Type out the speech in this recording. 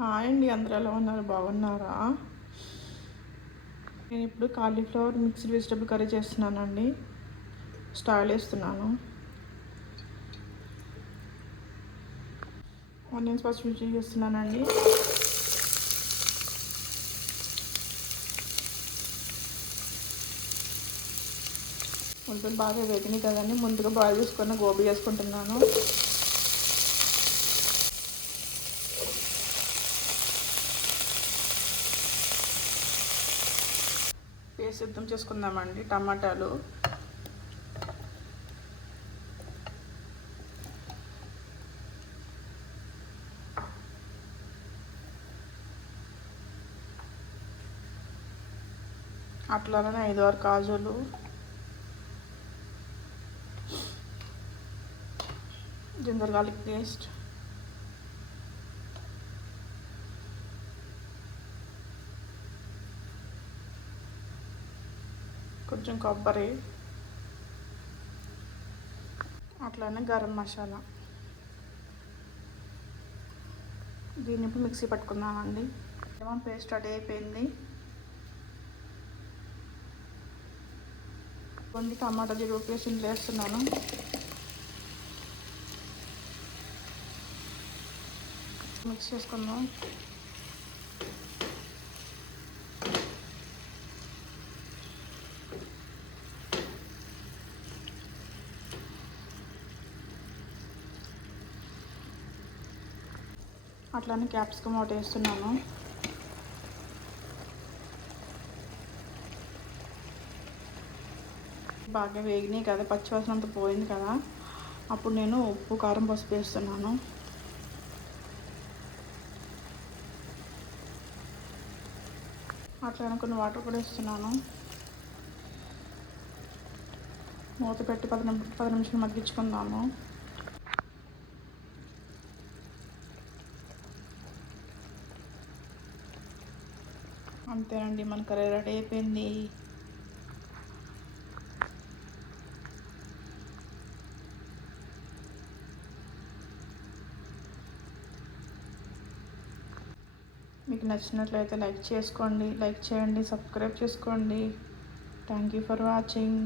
Hi అండి, అందరూ ఎలా ఉన్నారు? బాగున్నారా? నేను ఇప్పుడు కాలీఫ్లవర్ మిక్స్డ్ వెజిటబుల్ కర్రీ చేస్తున్నానండి. స్టైల్ వేస్తున్నాను. ఆనియన్స్ ఫస్ట్ యూజ్ చేస్తున్నానండి. ఉల్లిపాయలు బాగా వేగినాయి కదండి, ముందుగా బాయిల్ చేసుకున్న గోబీ వేసుకుంటున్నాను. పేస్ట్ సిద్ధం చేసుకుందామండి. టమాటాలు, అట్లానే 5-6 కాజులు, జింజర్ గార్లిక్ పేస్ట్, కొంచెం కొబ్బరి, అట్లానే గరం మసాలా. దీన్ని ఇప్పుడు మిక్సీ పట్టుకుందామండి. లెమన్ పేస్ట్ రెడీ అయిపోయింది. కొన్ని టమాటా జీరో పేస్ట్ ఇంట్లో వేస్తున్నాను. మిక్స్ చేసుకుందాం. అట్లానే క్యాప్సికమ్ ఒకటి వేస్తున్నాను. బాగా వేగినాయి కదా, పచ్చివాసన అంతా పోయింది కదా, అప్పుడు నేను ఉప్పు కారం పసుపు వేస్తున్నాను. అట్లానే కొన్ని వాటర్ కూడా వేస్తున్నాను. మూత పెట్టి 10 నిమిషాలు మగ్గించుకుందాము. అంతేనండి, మన కర్రీ రెడీ అయిపోయింది. మీకు నచ్చినట్లయితే లైక్ చేయండి, సబ్స్క్రైబ్ చేసుకోండి. Thank you for watching.